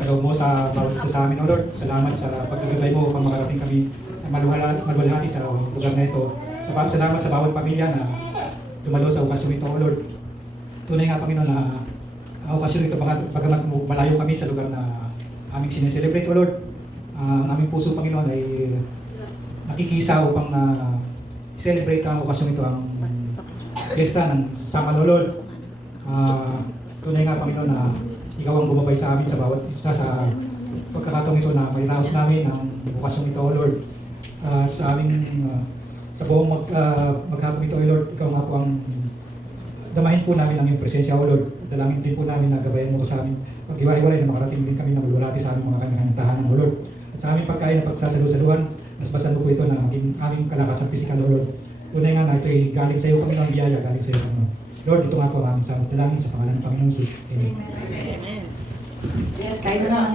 kaloob mo sa bawat isa sa amin, O Lord. Salamat sa pagkagabay mo upang makarating kami maluwalhati sa lugar na ito. Salamat sa bawat pamilya na dumalo sa okasyon ito, O Lord. Tunay nga, Panginoon, na ang okasyon ito, bagamat malayo kami sa lugar na aming sineselebrate, O Lord, ang aming puso, Panginoon, ay nakikisa upang celebrate ang okasyon ito, ang fiesta ng Samal, O Lord. Tunay nga, Panginoon, na ikaw ang gumabay sa amin sa bawat isa sa pagkakataong ito na may raos namin ang okasyon ito, O Lord. Sa aming sa buong maghapon ito, O Lord, ikaw nga po ang damahin po namin ang iyong presensya, O Lord. Dalangin din po namin na gabayan mo sa amin pag-iwahiwalay na makarating din kami na malulati sa aming mga kanyang tahanan, O Lord. At sa aming pagkain na pagsasalusaluhan, nasbasan mo po ito na maging aming kalakasan pisikal, O Lord. Tunay nga na ito ay galing sa iyo kami ng biyaya, galing sa iyo, Panginoon. Lord, ito nga po ang aming samot dalangin sa pangalan ng Panginoon Jesus. Amen. Yes, kain na.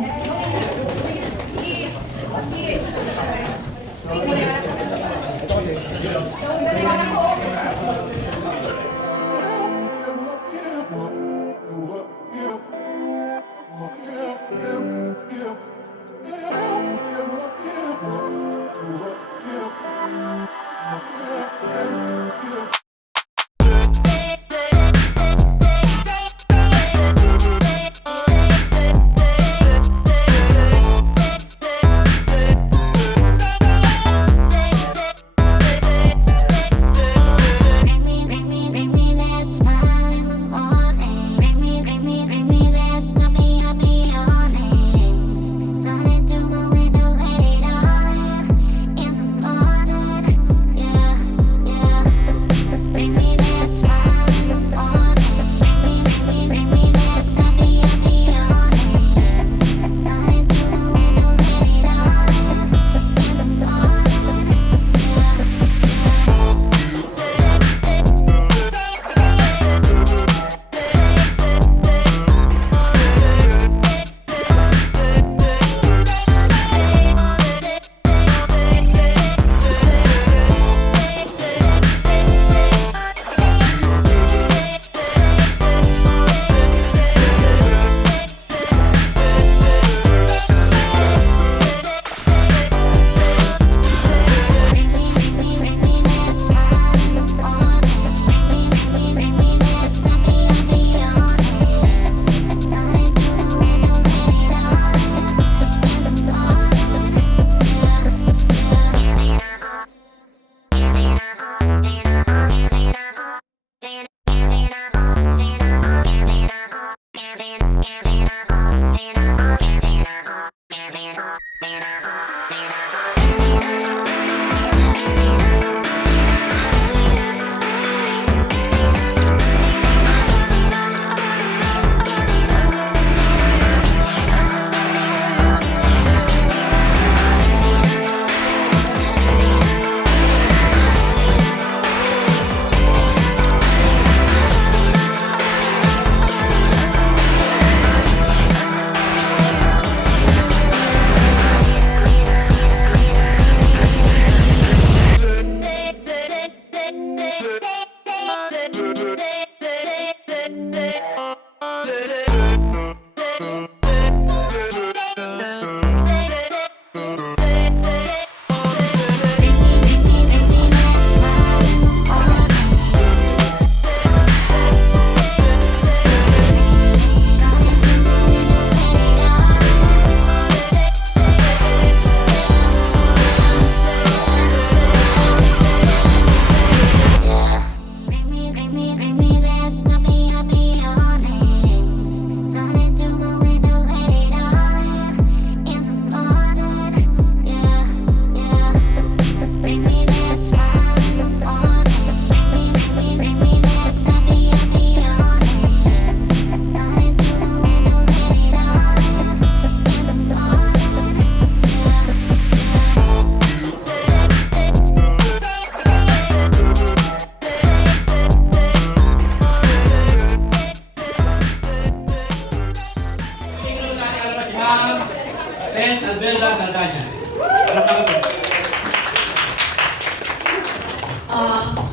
Albelda Saldana.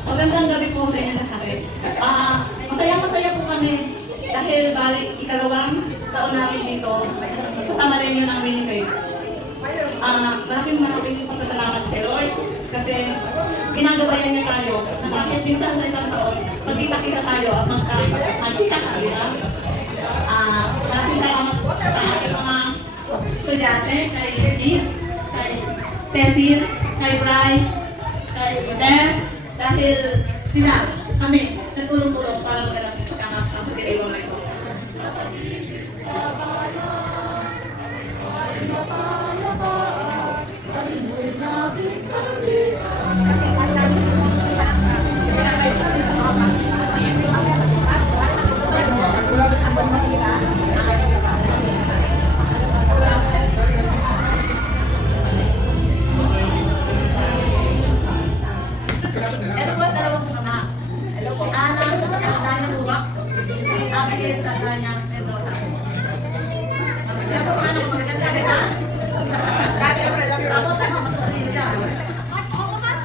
Magandang gabi po sa inyo lahat. Masaya po kami dahil balik ikalawang taon namin dito. Sa kasama rin yun ang Winnipeg. Malaking pasasalamat kay Lord kasi ginagabayan niya tayo na bakit minsan sa isang taon, magkita-kita tayo at magkita tayo. Malaking salamat po sa aking mga estudyante, kay Edith, kay Cecil, kay Bri, kay Beth, dahil sila, kami, nagtulong-tulong para magandang pagkakapagkakapagkakapag na ito. Ito po, dalawang anak. Ana, Dana Buwak. Akin din sa kanya, Pedrosa. Yan po, ano, magaganda rin ha? Dati ako na tapos sa mga matulog dyan.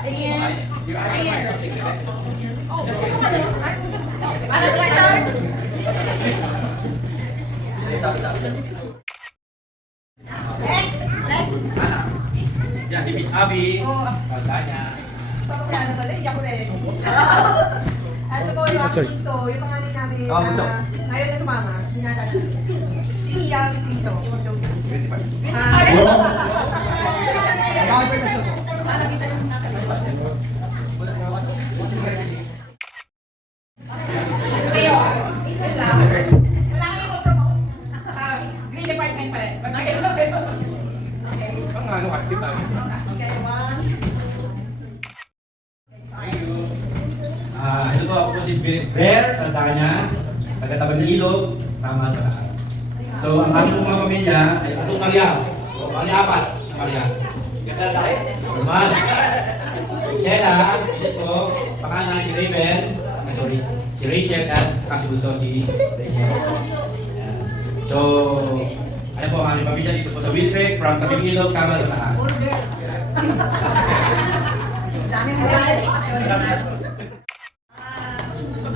Ayan. Ayan. Para sa start. Next. Next. Yan si Miss Abby. Tandanya. Ano pala, iyak ko na eh. Ano po yung bunso, yung pangalan namin Bunso. ayaw na sumama. Hinata. Iniyak, si Lito. Green department pa rin. Ito po ako po si Bear Saldana, taga-Tabang Ilog, sama sa lahat. So, ang aming mga pamilya ay atong Maria. So, apat. Maria. Roman. Sheila. Ito, pangalan si Raven. Sorry. Si Rachel at kasuso si Rachel. So, ano po ang aming pamilya dito po sa Winnipeg, from Tabang Ilog, sama sa lahat.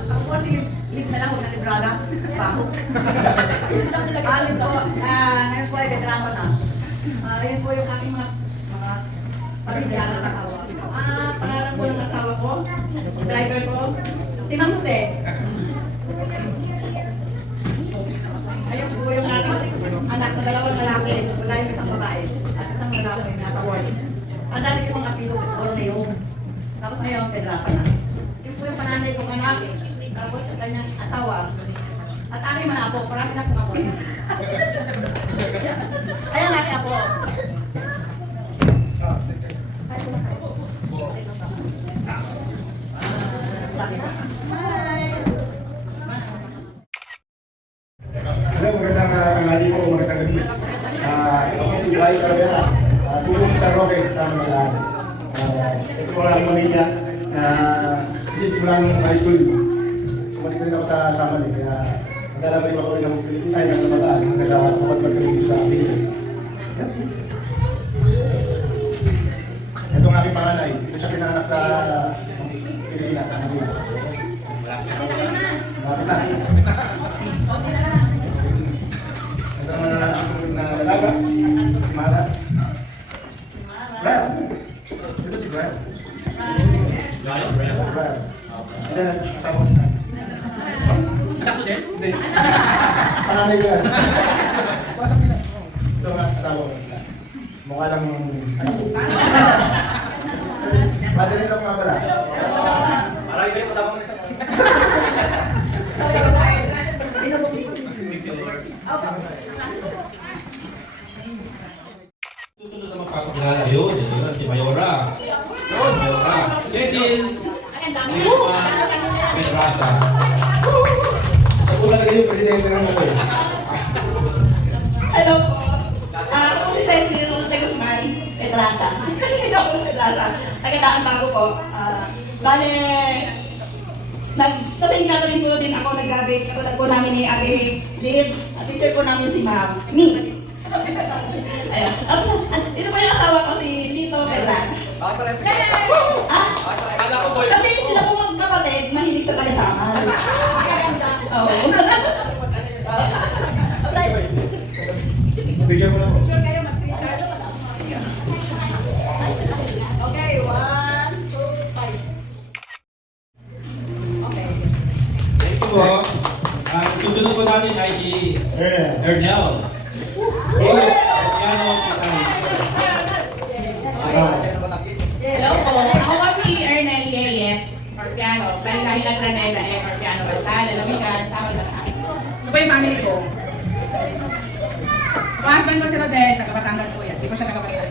Ako po si Lip na lang, huwag na librada. Baho. Alin po, ngayon po ay detrasa na. Ayan po yung aking mga pamilya ng asawa. Pangalan po ng asawa ko, driver ko, si Ma'am Jose. Ayun po yung aking anak na dalawang lalaki, wala yung isang babae, at isang lalaki nasa ward. Ang dati ko mga apilo, Orneo. Tapos ngayon, Pedrasa na. Yung po yung pananay kong anak, tapos yung kanyang asawa. At aking mga apo, marami na akong apo. Ayan aking apo. Hello, magandang tanghali po, magandang gabi. Ako si Brian Cabrera, tulong sa Roque sa mga lahat. Ito po ang aking pamilya na sisimula ng high school. Umalis na rin ako sa Samal eh, kaya maglalabay pa ko rin ng Pilipinay ng kabataan hanggang sa kapatid kami sa Pilipinas. Ito ang aking panganay, ito siya pinanganak sa Pilipinas, sa Manila. Malapit na. Ito ang sunod na dalaga, si Mara. Brian. Ito si Brian. Brian. Hindi, kasama ko si Brian. Hindi. Panganay ko yan. Ito ang kasama ko sila. Mukha lang anak ko. Madali lang nga pala. Marami kayo kasama mo na sa susunod na magpapakilala yun. Yun si Mayora. Yun, Mayora. Cecil. Lisma. Pedrasa. Ito po talaga yung presidente ng ako eh. Hello po. Ako si Cecil de Guzman, Pedrasa. Hindi ako ng Pedrasa. Nagandaan bago po. Bale, sa St. Catherine po din ako nag-graduate. Katulad po namin ni Ari Lib. Teacher po namin si Ma'am Mi. Ayan. Ito po yung asawa ko si Lito Pedrasa. Kasi sila po magkapatid, mahilig sa tagasaman. Oo. Bigyan mo Ang husband ko si Rodel, taga Batangas po yan. Hindi ko siya taga Batangas.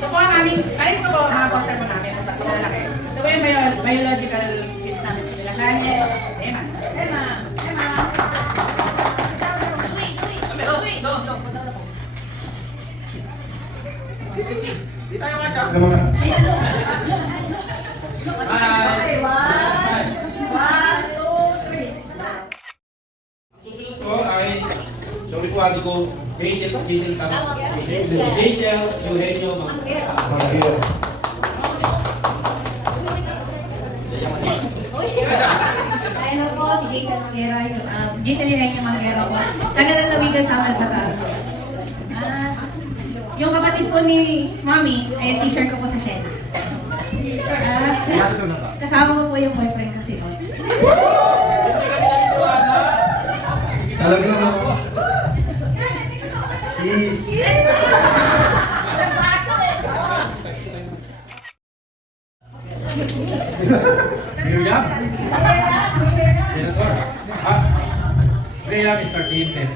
Ito po ang aming, kahit ito po mga poster po namin, ang tatlong lalaki. Ito po yung biological kids namin. Sila Kanye, Emma. Emma. Emma. Ano mga? Hi! One, two, three. Ang susunod ko ay, sorry po, hindi ko, Rachel, tama? Rachel, Eugenio, Manggil. Hello po, si Jason Manguera. Jason Eugenio Manguera po. Tagalalawigan sa Malbataan. Yung kapatid po ni Mami, ay teacher ko po sa Shena. Kasama ko po yung boyfriend ko si Ot. Talaga ako. Peace. Miriam? Senator? Miriam is 13, Sen.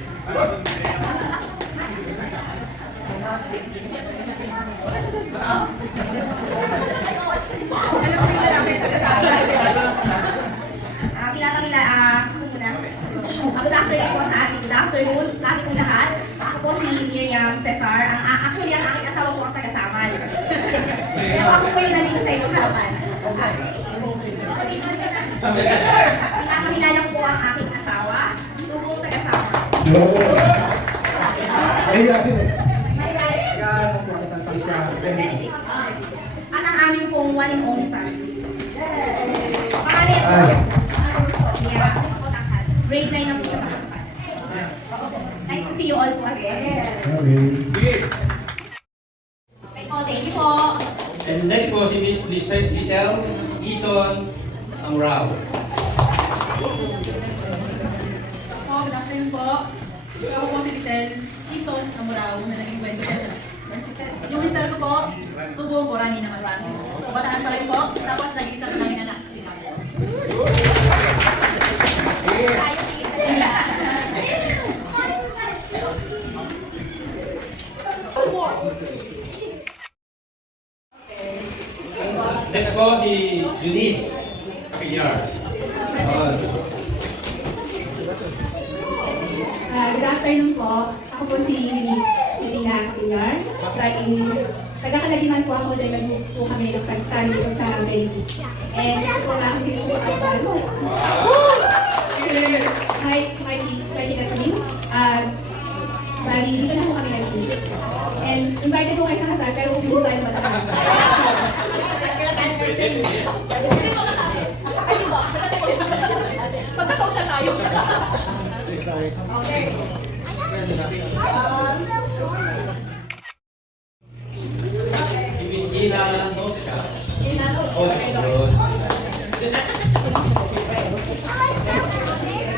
Good afternoon po sa ating, good afternoon sa ating lahat. Ako po si Miriam Cesar. Actually, ang aking asawa po ang taga-Samal. Pero ako po yung nandito sa inyong harapan. Pinapakilala ko po ang aking asawa. Ito po ang taga-Samal. Ay, atin eh. Benedict. At ang aming pong one and only son. Pangalan po. Ay. Yeah, grade 9 na po siya sa Kasapan. Nice to see you all po again. Okay. Oh, thank you po. And next po si Miss Lisel Ison Amurao. Oh, good afternoon po. Ako po si Lisel Ison Amurao na naging Gwen Successor. Yung mister ko po, tubong Borani naman po. So, bataan pa rin po. Tapos naging isa pa namin anak, si Mami. Next po si Eunice Capillar. Good afternoon po. Ako po si Eunice Medina Capillar. Taga-Kaladiman po ako dahil nag po kami ng pagtali dito sa Benedict. And ako po na aking future husband. Sir Mikey Catherine. Bali, dito na po kami nag-meet. And invited po kayo sa kasal, pero hindi po tayo matagal. Pagka-social tayo. Okay. Si Miss Ina Nosca.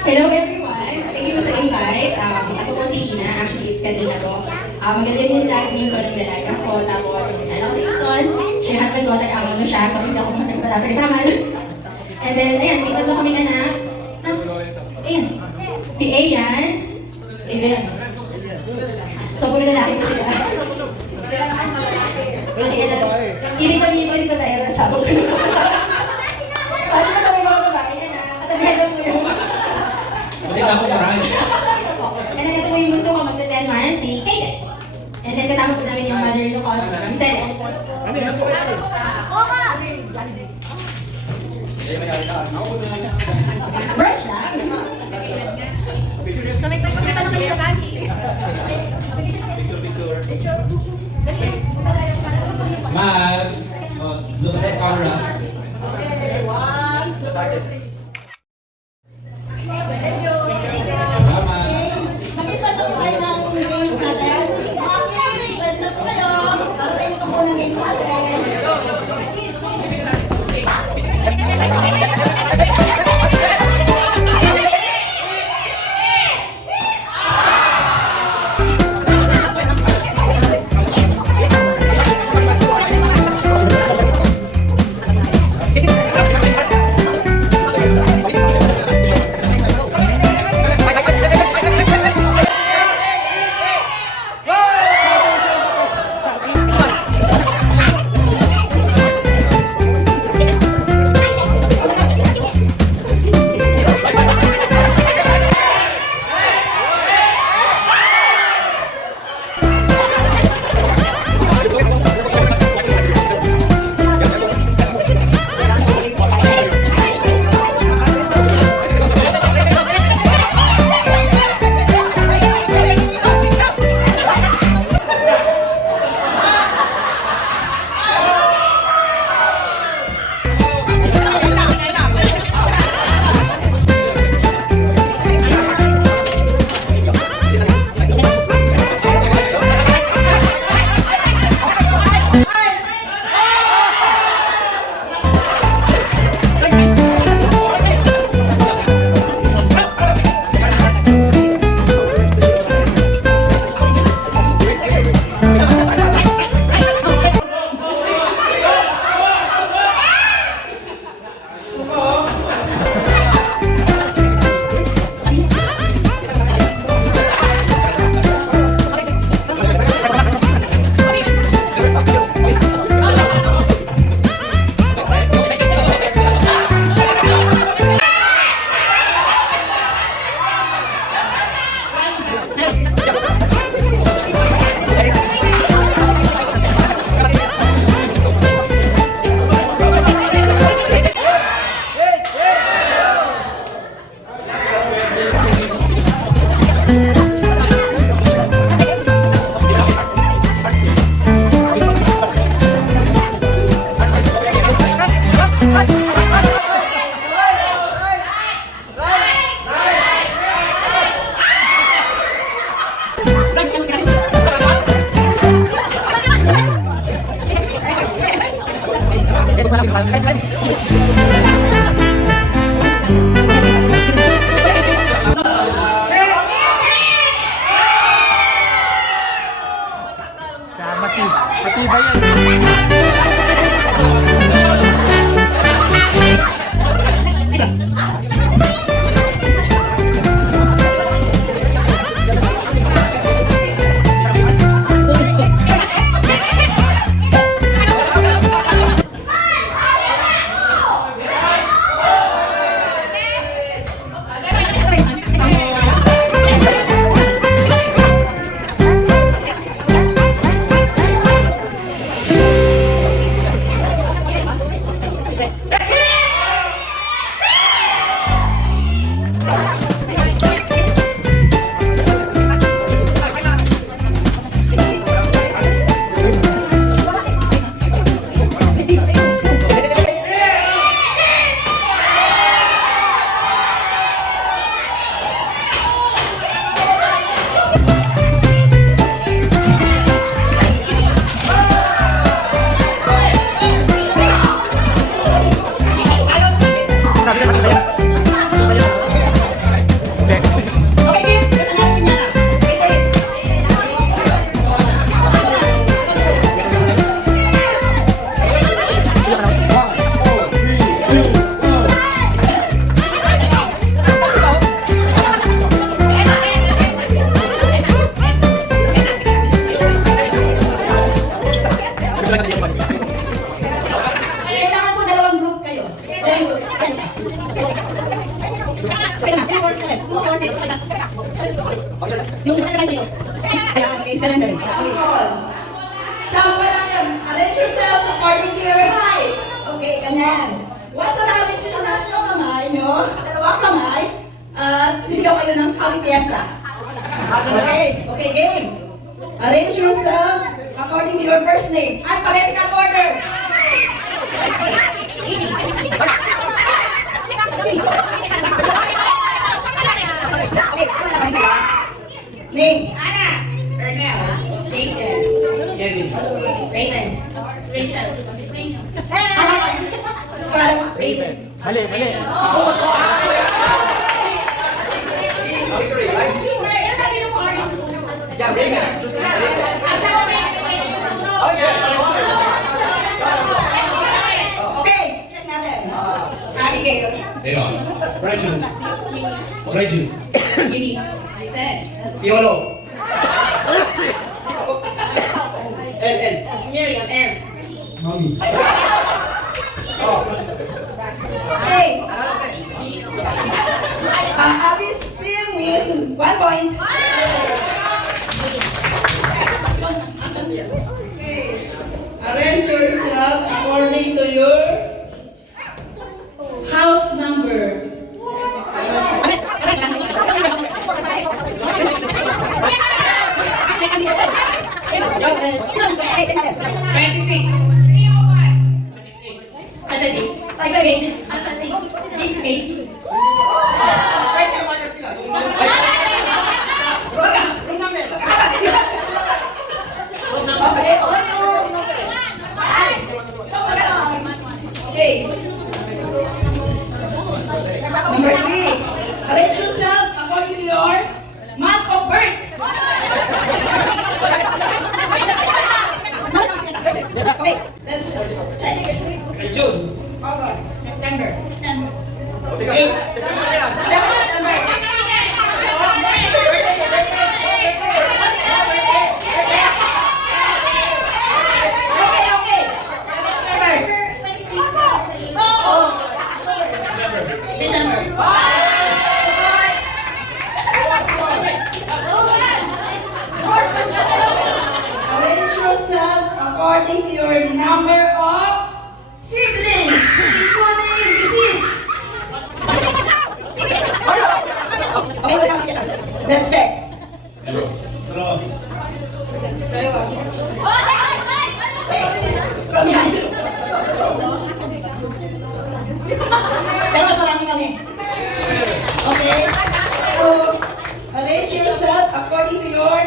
Hello everyone! Thank you sa invite. Ako po si Ina. Actually, it's Katina po. Maganda yung classmate ko ng dalaga ko. Tapos, alam ko si Ison. Siya husband ko, taga-ako na siya. So, hindi ako magpapatapag-saman. And then, ayan, may tatlo kaming anak. Ayan. Si Ayan. Ayan. So, puro lalaki po sila. Ibig sabihin ko, hindi ko tayo nasabi ko. Sabi ko sa mga babae, yan na. Kasabihan mo yun. Hindi na ako marami. And then ito po yung bunso ko, magta-10 months, si Kate. And then kasama po namin yung mother-in-law ko, si Seth. Brunch lang. Magkita na kami sa banki. Mag, look at the camera. Mag-start na po tayo ng games natin. Mga kids, pwede na po kayo. Para sa inyo po ng games natin. Okay, kids, gusto niyo ang pinyata? Wait for it. Kailangan po dalawang group kayo. Dalawang group. Pwede na, 2, 4, 7. 2, 4, 6, 5. Yung muna naman sa'yo. Ayan, okay, 7, 7. Sample lang yun. Arrange yourselves according to your height. Okay, ganyan. Once na-arrange nyo na yung kamay nyo, dalawang kamay, sisigaw kayo ng Happy Fiesta. Okay, okay, game. Arrange yourselves according to your first name. Alphabetical order. Okay, ano na kayo sila? Name. Jason. Raven. Rachel. Pangalan mo? Raven. Okay, check natin. Abigail. Ayun. Rachel. Eunice. Listen. Piolo. El. Miriam. M. Mami. Okay. Abby still wins 1 point. Arrange yourself according to your house number. Okay. Number 3. Arrange yourselves according to your month of birth. Okay, let's check. June. August, September. Okay. September. Okay. September. Arrange yourselves according to your number of siblings, including disease. Okay, let's check. From behind. Pero mas marami kami. Okay? So, arrange yourselves according to your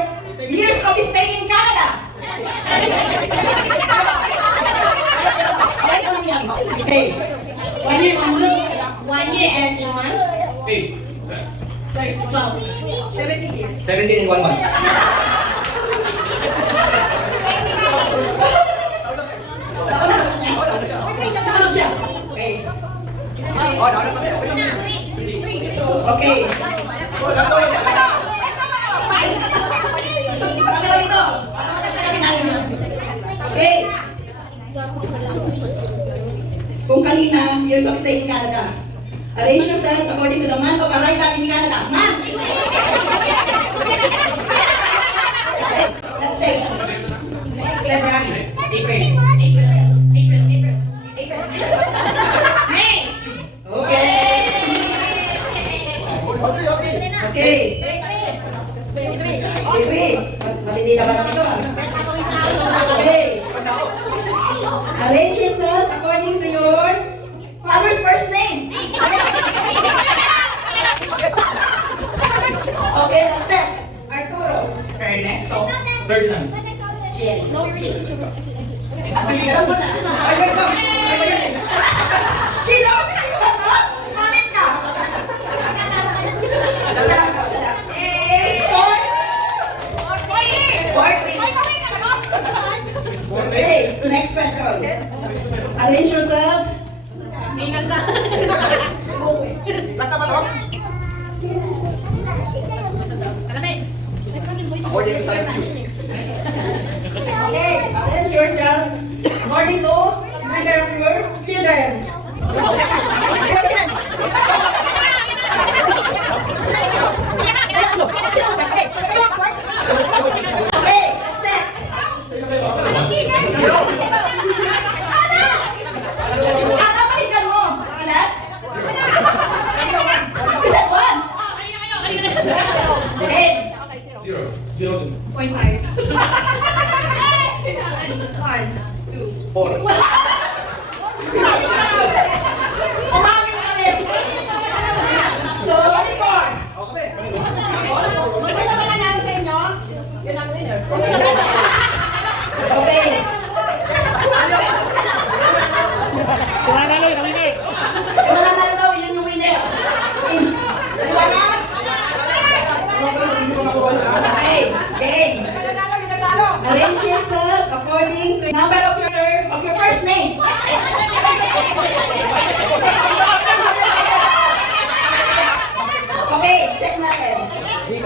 years of stay in Canada. Okay, ito lang Okay. 1 year, 1 month. 1 year and 8 months. 12. 17 in 1 month. Sumunod siya. Okay. Okay. Kamera dito. Para matagtagapin natin yun. Okay. Kung kanina, years of stay in Canada. Arrange yourselves according to the month of arrival in Canada. Ma'am! Okay, let's check. February. April. May. Okay. Okay. April. Matindi na ba naman ito? Okay. Arrange yourselves according to your father's first name. Okay, let's check. Arturo. Ernesto. Ferdinand. Jerry. No, Jerry. Alam mo na. Ay, wait lang. Ay, wait. Sheila, wag ka ba ito? Comment ka. Sarap ka, sarap. Score. 4-3. Okay, next question. Arrange yourselves. Basta ba to? Okay, arrange yourself according to number of your children. Okay, let's check. Ano pakinggan mo? Ilan? Isa, 1. Okay. 0. 0.5. 1, 2. Umangin ka rin. So, what is score? Ano naman ang namin sa inyo? Yun ang winner. Okay. Yung mananalo daw, yun yung winner. Dalawa na? Okay, game. Arrange yourselves according to the number of your first name. Okay, check natin. 5,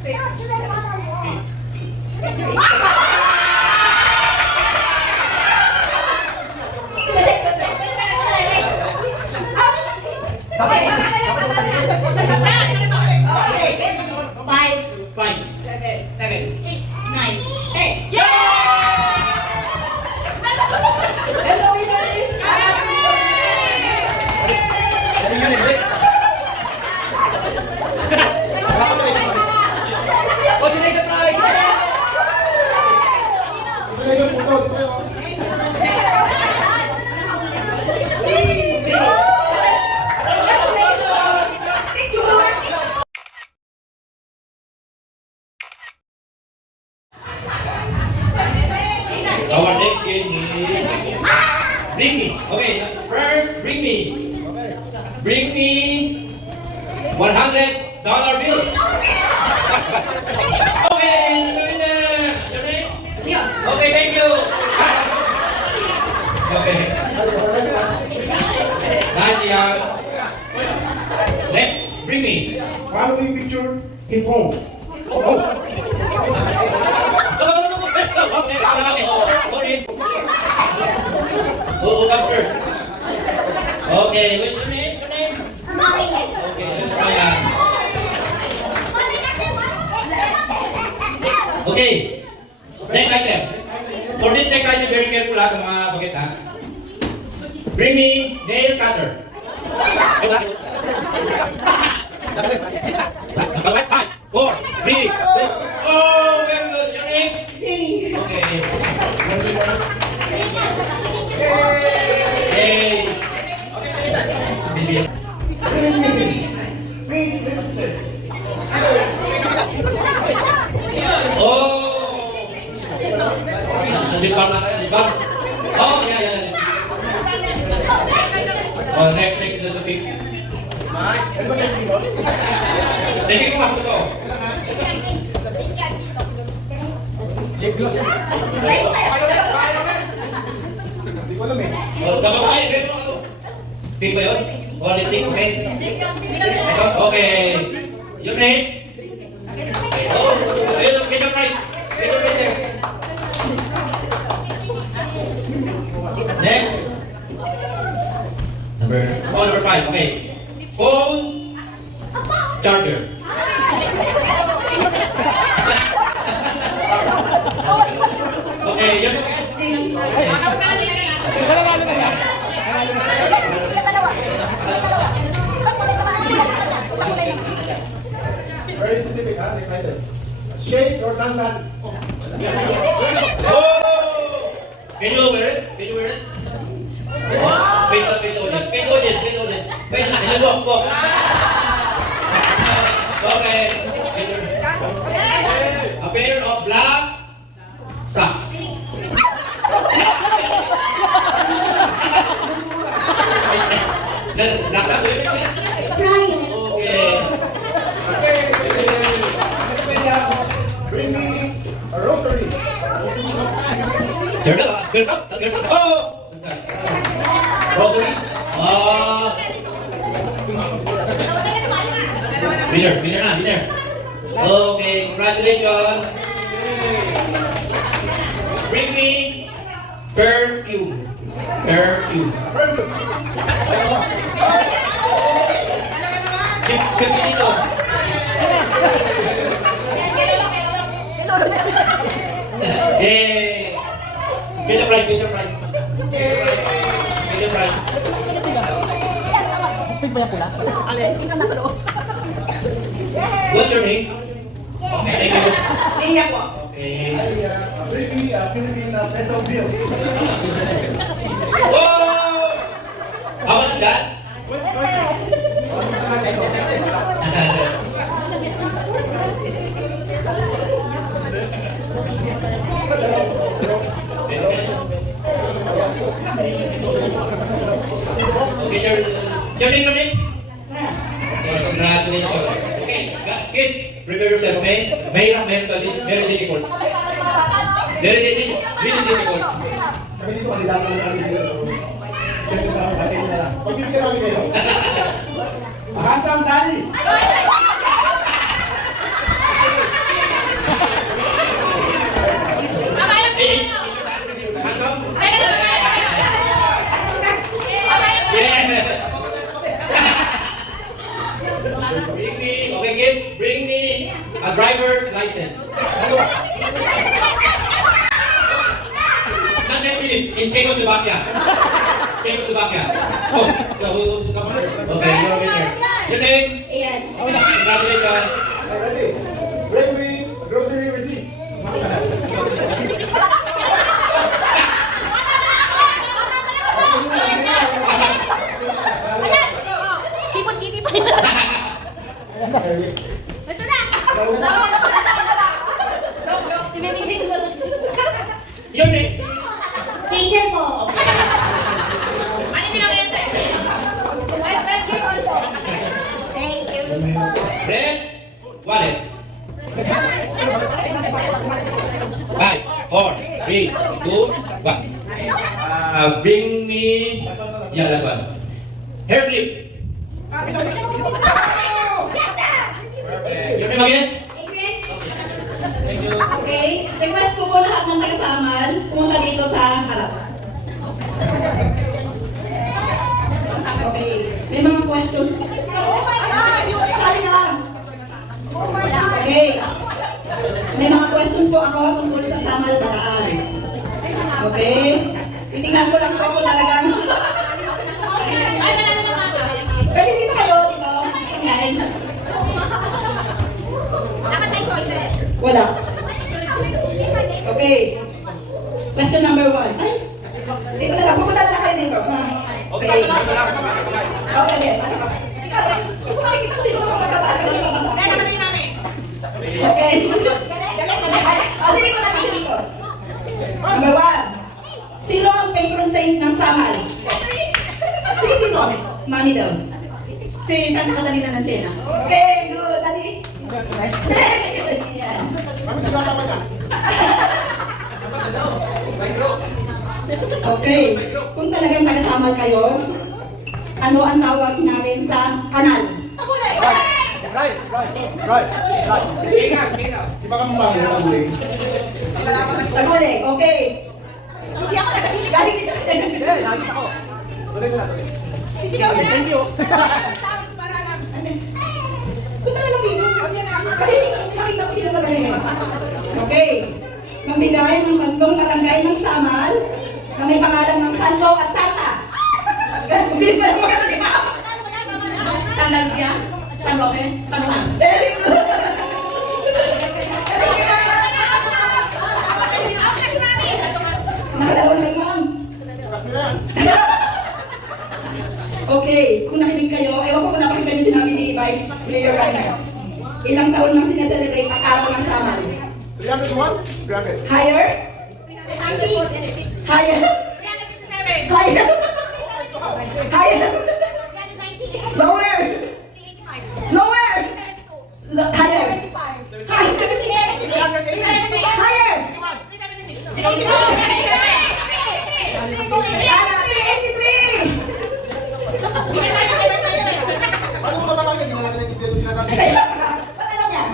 6. Check natin. Okay. Okay. 5, 7, 8, 9, 10. And the winner is Our next game is Bring Me. Okay, first Bring Me. Bring me $100 bill. Okay, the winner. Your name? Leon. Okay, thank you. Okay. Dahil next, Bring Me. Family picture in home. Who comes first? Okay, wait, your name? Your name? Okay, Ryan. Okay, next item. For this next item, very careful ha sa mga bagets ha. Bring me nail cutter. Okay, 5, 4, 3, 2. Oh, very good. Your name? Siri. Okay. Hey. Billion. Oh. Di ba? Oh, yeah. Tingin mo nga ito. Hindi ko alam eh. Dapat kayo, kayo mo ano? Pick ba yun? O, lipstick, okay? Ito, okay. Your name? Oh, ayun, get the prize. Get the prize. Next. Number 5, okay. Phone. Charger. Okay, yun okay. Very specific, huh? Excited. Shades or sunglasses? Oh! Can you wear it? Can you wear it? Oh, face the audience. Face the audience. Face the audience. Face the audience. Walk. Okay. A pair of black socks. Black socks? Okay. Bring me a rosary. Girls up. Oh! Rosary? Winner. Okay, congratulations. Bring me perfume. Give me dito. Yay! Get the prize. What's your name? Okay, thank you. Niya po. Okay. Bring me a Philippine peso bill. Whoa! How much is that? Okay, your name? Okay, congratulations. Okay, kids, prepare yourself, okay? Mahirap, this is very difficult. This is really difficult. Kami dito kasi dapat na kami dito. Check it out kasi na lang. Pagbibigyan namin kayo. A handsome daddy. Okay kids, bring me a driver's license. Not in Czechoslovakia. Oh, come on. Okay, you're a winner. Your name? Ayan. Congratulations. Ready? Bring me a grocery receipt. Sipon City pa. Ito na. Ibibigay ko lang. Your name? Jason po. Ano pinakita? My friend here also. Thank you. Red wallet. 5, 4, 3, 2, 1. Bring me. Yeah, last one. Hair clip. Your name again? Thank you. Okay, request ko po lahat ng taga-samal pumunta dito sa harap. Okay, may mga questions. Oh my God! Sali ka lang. Oh my God! Okay, may mga questions po ako tungkol sa Samal Bataan. Okay, titingnan ko lang po kung talagang... Pwede dito kayo, dito. Isang line. Dapat may choices. Wala. Okay. Question number 1. Ay, dito na lang. Pupunta na kayo dito. Okay. Okay, okay. Pasa ka. Hindi ko makikita kung sino mga magtataas kasi mabasa. Okay. Sige ko na kasi dito. Number 1. Sino ang patron saint ng Samal? Sino? Mami daw. Si San Catalina ng Siena. Okay, good. Dali. Yan. Okay, kung talagang taga-Samal kayo, ano ang tawag namin sa kanal? Di ba kami mga taguling? Taguling, okay. Galing din sa kanal. Thank you. Kung talagang dito. Kasi hindi makita ko sino talaga yun. Okay. Magbigay ng tatlong barangay ng Samal na may pangalan ng Santo at Santa. Bilis pa naman kasi di ba? San Lucia? San Roque? San Juan? Very good! Nakalawa na naman. Okay, kung nakinig kayo, ewan ko kung napakinggan niyo sinabi ni Vice Mayor Rainer. Ilang taon nang sineselebrate ang araw ng Samal? 301? 300. Higher? Higher? Higher? Higher? Lower? Lower? Higher? Higher? Ana, 383! Paano mo ba bakit? Hindi na natin naiintindihan yung sinasabi. Ba't alam niya?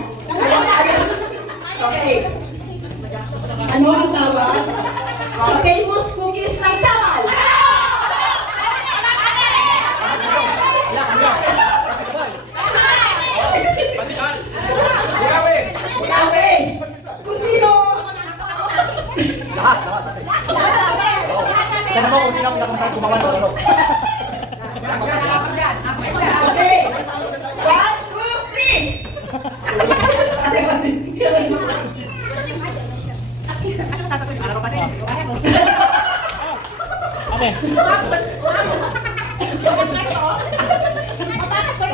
Okay. Ano ang tawag sa famous cookies ng Samal? Okay. Kung sino? Sana mo kung sino ang pinakamasarap kumawan ko, ano? Okay. 1, 2, 3.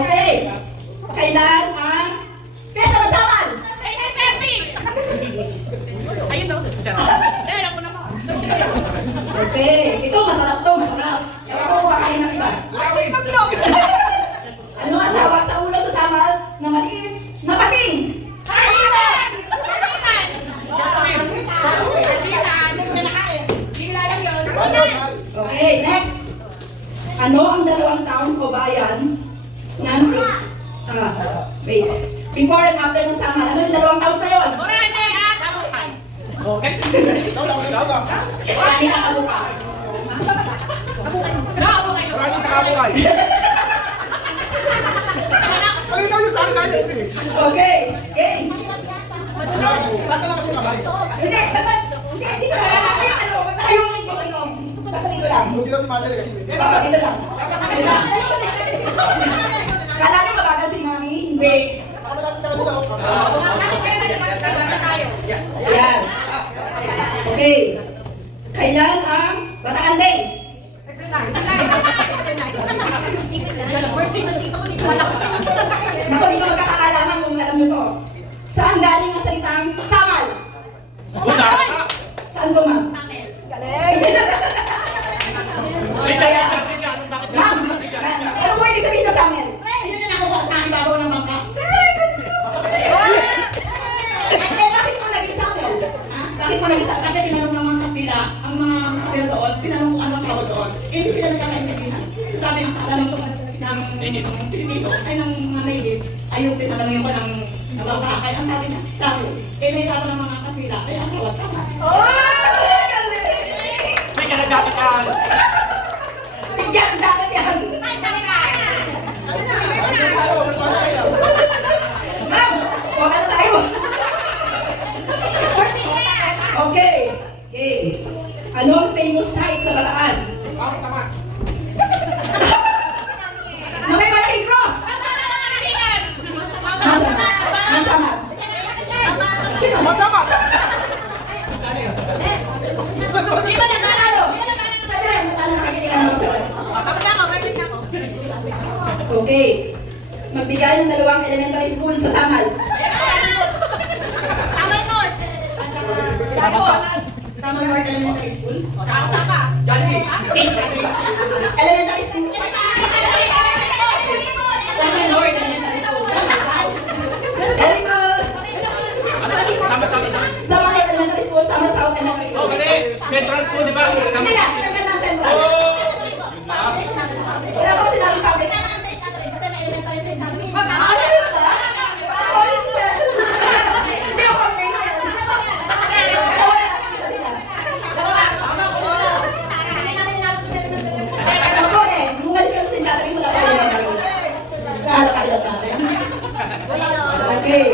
Okay. Kailan ang Pesta ng Samal? Okay. Ito, masarap to, masarap. Ewan ko kumakain ng iba. Ano ang tawag sa ulam sa Samal na maliit na pating? Okay, next. Ano ang dalawang towns o bayan ng wait. Before and after ng Samal, ano yung dalawang towns na yun? Okay. Ikaw lang, ikaw lang. Marami ang abuka. Marami sa kabukay. Malinaw yung sari-sari ito eh. Okay, game. Basta lang kasi kamay. Hindi, basta, hindi ko lang. Ano, basta yung butong. Basta dito lang. Hindi daw si Mother kasi may. Dito lang. Kala nyo mabagal si Mami? Hindi. Saka malapit sa kanila. Ayan. Okay. Kailan ang Bataan Day? Naku, hindi ko magkakaalaman kung alam nyo to. Saan galing ang salitang Samal? Saan po, ma'am? Galing! Kaya, ma'am, ano po ibig sabihin ng Samal? Yun yung nakuha sa akin bago ng bangka. Bakit mo naging Samal? Bakit mo naging Samal? Kasi tinanong ng mga Kastila, ang mga kapatid doon, tinanong kung ano ang tawag doon. Eh, hindi sila nagkakaintindihan. Sabi ng alam ko ng Pilipino, ay ng mga native, ayun tinatanong ko ng bangka. Kaya ang sabi niya, sa akin, eh nahirapan ng mga Kastila, ay ang tawag sa akin. Oh! Galing! May kalagapit ka! Bigyan, dapat yan! Ma'am, wala na tayo. Okay. Okay. Ano ang famous site sa Bataan? Bakit naman? Na may malaking cross! Ang sama. Sino? Magsama! Di ba nanalo? Ayan, nanalo na kailangan mo sa Okay. Magbigay ng dalawang elementary school sa Samal. Samal North Elementary School. Elementary school. may Lord Elementary School. Very good. Sa mga elementary school, sama South Elementary School. Central School, di ba? Hindi na, kami na Central. Wala ko sinabi public. Ayun ba? Sorry, sir. Hindi ako updated. Ako eh, nung alis kami sa Catherine, wala pa elementary. Kahala ka edad natin. Okay.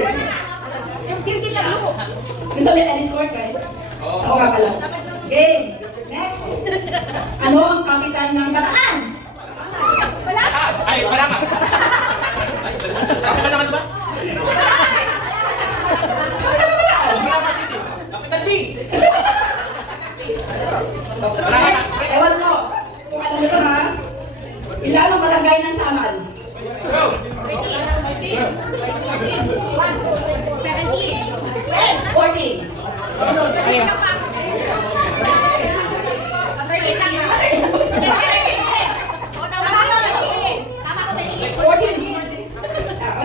Yung sabi na score ka eh. Ako nga pala. Game. Next. Ano ang kapitan ng Bataan? Ay, wala ka. Kapitan naman ba? Kapitan ng Bataan? Kapitan D. Next. Ewan ko. Kung alam nyo ha. Ilan ang barangay ng Samal? 14.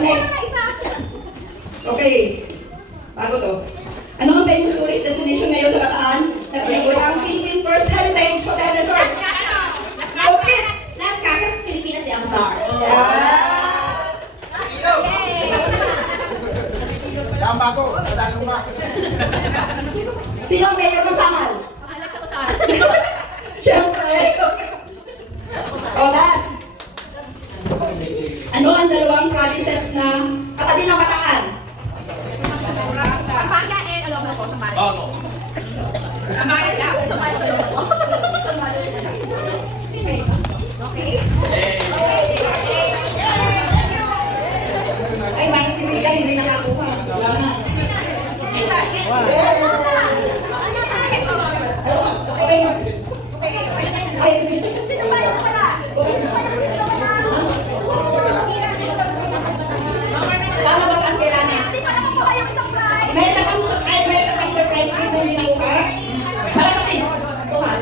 Next. Okay. Bago to. Ano ang famous tourist destination ngayon sa Bataan na tinaguri ang Philippine First Heritage Hotel Resort? Complete! Las Casas Pilipinas de Amsar. Yan bago, nadalo ba? Sino ang mayor ng Samal? Alex Acosar. Siyempre. O, last. Ano ang dalawang provinces na katabi ng Bataan? Pampanga and Ilocos po, Sambales. Oo. Ay, bakit si Rika hindi nakakuha? Wala na. Tama ba ang pera niya? May isa pang surprise gift na hindi nakuha. Para sa kids. Tuhan.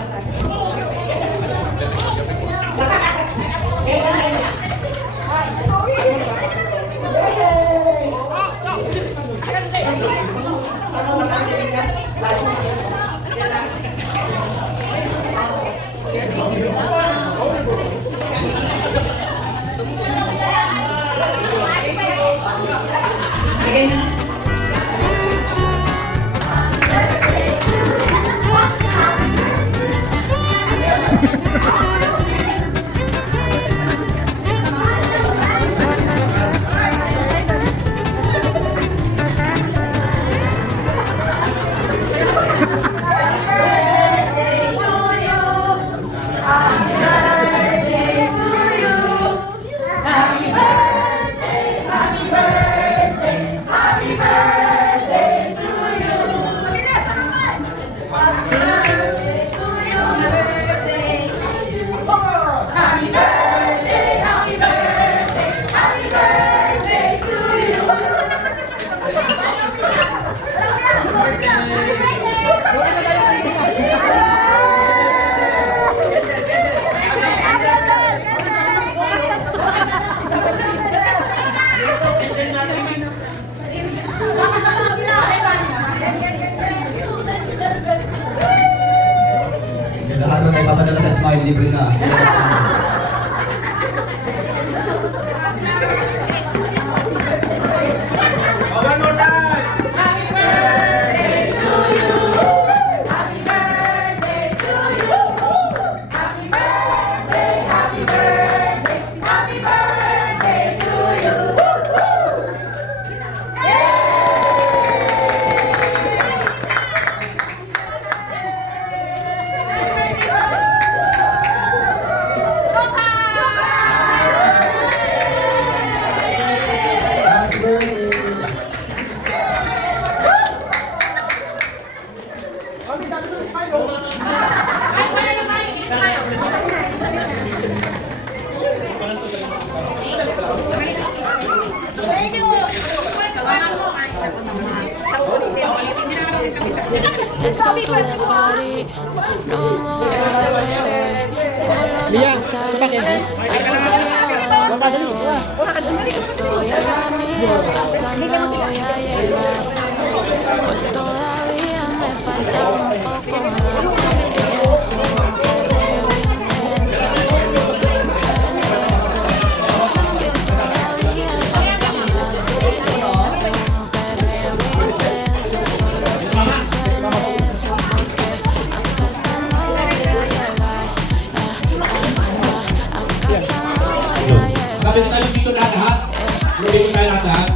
Again. Lahat na tayo papadala sa Smile, libre na. One more time! Let's go to the party. No more. Leah, ay, punta yan. Estoy en la mía, casa no voy a llegar. Pues todavía me falta un poco más de eso. Un perreo intenso, solo pienso en eso. Que todavía falta más de eso. Un perreo intenso, solo pienso en eso. Porque a casa no voy a llegar. A casa no voy a llegar. Sabi ko tayo dito lahat. Lubi ko tayo lahat.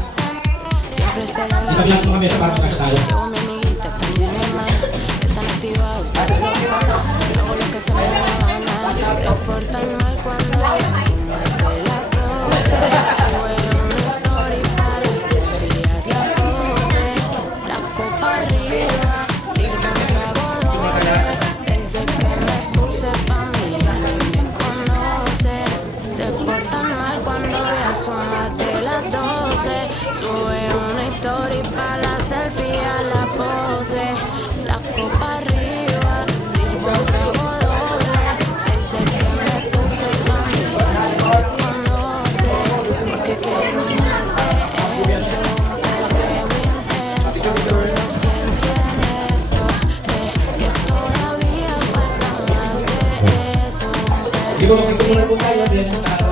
Siempre espero la Sabihan ko kami sa parang tayo. Luego mi amiguita, también mi hermana están activados todos los panas. Luego lo que se me da la gana. Se portan mal cuando ya son más de las 12. Suben una story para las selfies, la pose, la copa arriba, sirve un trago doble. Desde que me puse pa' mí ya ni me conoce. Se portan mal cuando ya son más de las 12. Sube una story pa' la selfie, a la pose, la copa arriba, sirvo un trago doble. Desde que me puse pa' mí ya ni me conoce. Porque quiero más de eso, un perreo intenso, solo pienso en eso. Que todavía falta más de eso, un Di ko perreo makikita po tayo din intenso. sa